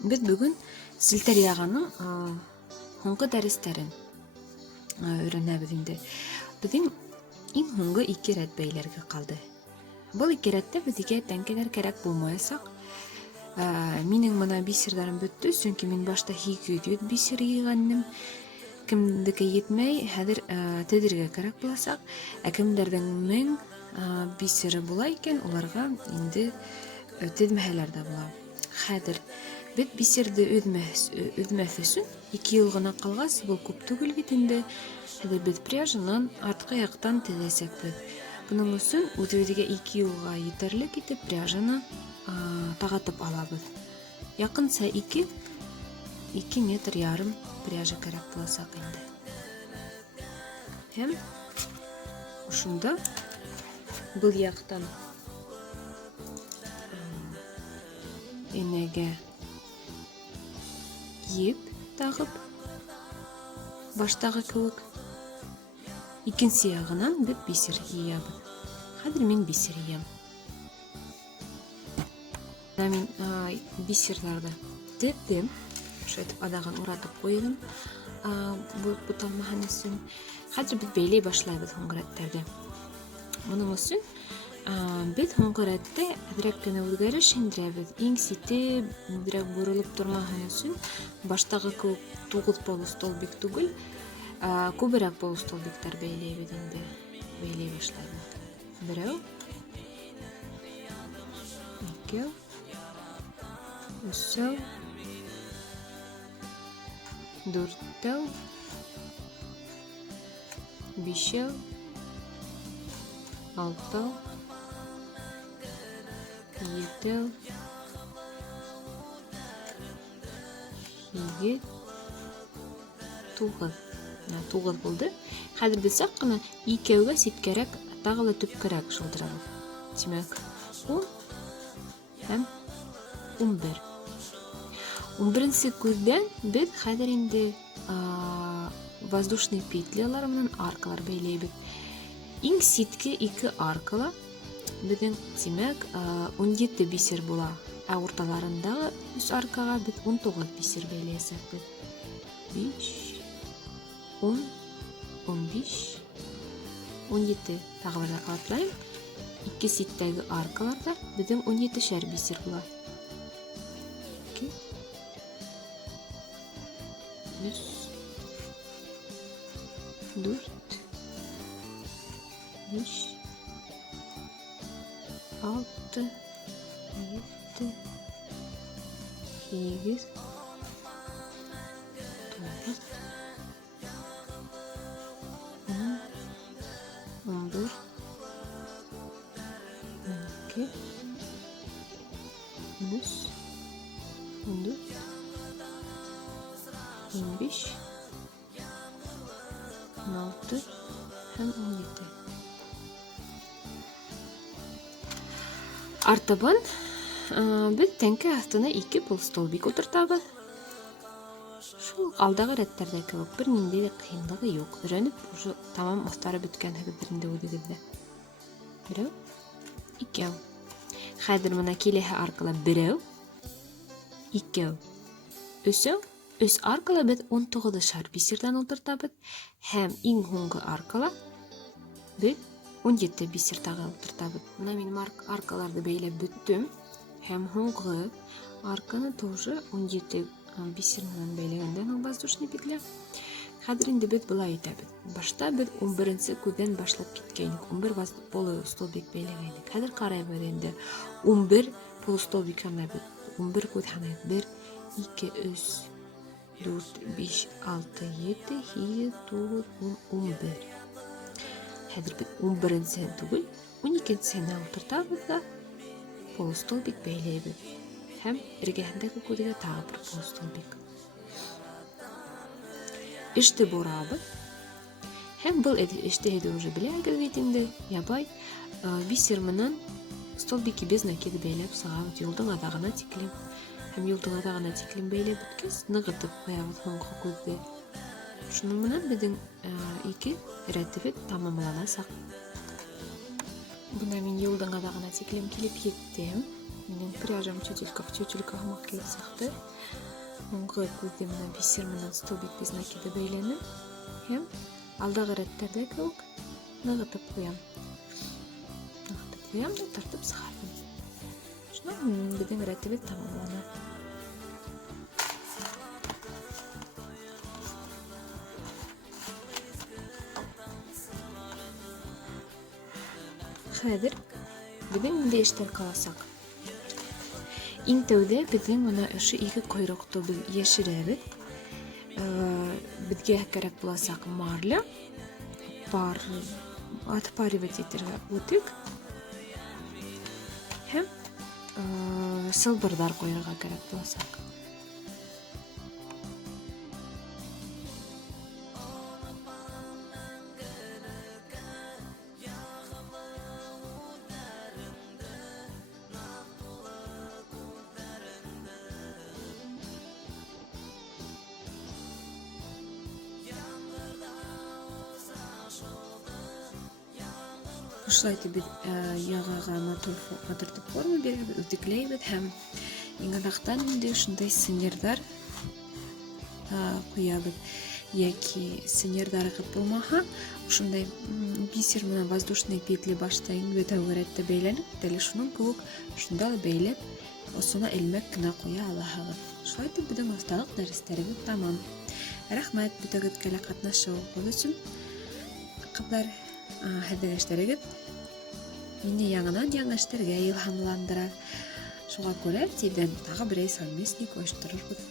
Бид бүгін силтер яғаның хоңғы дәрістерін өйрөнәбез инде. Bizim иң хоңғы 2 рәт бәйләргә калды. Бұл 2 рәттә безгә тәңкәләр кирәк булмаясак. Минең моны бисерләрем бөтте, чөнки мин башта 200 бисер йыганным. Кемдеке йетмәй, хәзер тедергә кирәк буласак, кемдәрдән 1000 бисере була икән, уларга инде тедмәһәләр дә була. Хәзер бит бисерде өҙмәҫ өсөн 2 ел гына калгач, бул күп түгел бит инде. Хәзер бит пряжанан арткы яктан тезәсәкбез. Буның өсөн үзебезгә 2 елга етерлек итеп пряжаны тагатып алабыз. Якынса 2 метр ярым пряжа кирәк буласак инде. Һәм ушунда был яктан энәгә еп тагып, баштагы кебек, икенче ягынан бит бисер йыябыз. Хәзер мин бисер йыям. Мин бисерләрне теттем, шәйтеп адагын уратып куйдым. Бу тамаһын өсөн. Хәзер бит бәйләй башлайбыз хоңгы рәттәрдә. Моның өсөн бит хоңгы рәттә әзрәк кенә үзгәреш индерәбез. Иң сите бирәк бурылып тормаһын өсөн баштагы 9 полустолбик түгел, күбрәк полустолбиктар бәйләйбез инде. Бәйләй башлайбыз. 1, 2, 3, 4, 5, 6, 7, 8, 9. 9 булды. Хәзер без сак кына икәүгә ситкәрәк, тагы төпкәрәк шылдырабыз. Димәк, 10 һәм 11. 11нче күздән без хәзер инде воздушный петлялар менән аркалар бәйләйбез. Иң ситке 2 аркала безнең димәк 17 бисер була. Урталарындагы үз аркага без 19 бисер бәйләйсәкбез. 5, 10, 15, 17 тагыларга катлайм. 2 ситтәге аркаларда безнең 17шәр бисер була. 2, 3, 4, 5, 6, 7, 8, 9, 10, 11, 12, 13, 14, 15, 16 һәм 17. Артабан без тәңкә астына 2 полустолбик утыртабыз. Шул алдагы рәттәрдә кебек бернинди дә кыенлыгы юк. Өйрәнеп, уже тамам астары беткән хәзер үзегездә. 1, 2. Хәзер моны киләһе аркала 1, 2, 3. Өс аркала без 19шар бисердән утыртабыз. Һәм иң һуңгы аркала без 17 бисер тагы утыртабыз. Менә мин аркаларны бәйләп беттем. Һәм һуңгы арканы тоже 17 бисер менән бәйләгәндән воздушный петля. Хәзер инде без булай итәбез. Башта без 11нче күздән башлап киткәйник. 11 полустолбик бәйләгәйник. Хәзер карайбыз инде. 11 полустолбик һәнәбез. 11 күз һәнәбез. 1, 2, 3, 4, 5, 6, 7, 8, 9, 10, 11. Хәзер без 11нче түгел, 12нчене утыртабыз да полустолбик бәйләйбез. Һәм эргәһендәге күзгә тагы бер полустолбик. Эште бурабыз. Һәм был эште уже беләгез бит инде. Ябай бисер менән столбики без накид бәйләп сыгабыз юлдың адагына тиклем. Һәм юлдың адагына тиклем бәйләп биткәч, ныгытып куябыз һуңгы күзгә. Шуның менән безнең 2 рәтебез тамамланасак. Бuna min юлдан адагына тиклем килеп еттем. Менің пряжам тютелька в тютелька хамақ келіп сақты. Оңғы көзде мына бисер менен столбик без накиді бәйленіп. Hem алдағы рәттерде көк нығытып қоям. Нығытып қоям да тартып сығардым. Шына біздің рәттебет тамамлана. Хәзер біздің мінде ештер қаласақ. Иң тәуде біздің мына үші екі койрықты ешірәбіт. Бізге керек боласақ марля, отпаривать етірге өтік, hem сылбырдар қойырға керек боласақ. Ушулай бит ягага матуртуп форма берип үтүклейбит һәм иңадактан инде ушундай сынердар куябыт. Яки сынердар болмаха, ушундай бисер менен воздушный петли башта иңбе тәүгәрәттә бәйләнеп, дәл шуның кебек шунда бәйләп, осына элмәк кенә куя алаһыгыз. Шулай итеп безнең асталык дәресләребез тамам. Рәхмәт бүтәгеткәлә катнашуыгыз өчен. Кызлар, хәзер эшләрегез мине яңадан эшләргә илһамландыра. Шуңа күрә тиздән тагы бер совместник оештырырбыз.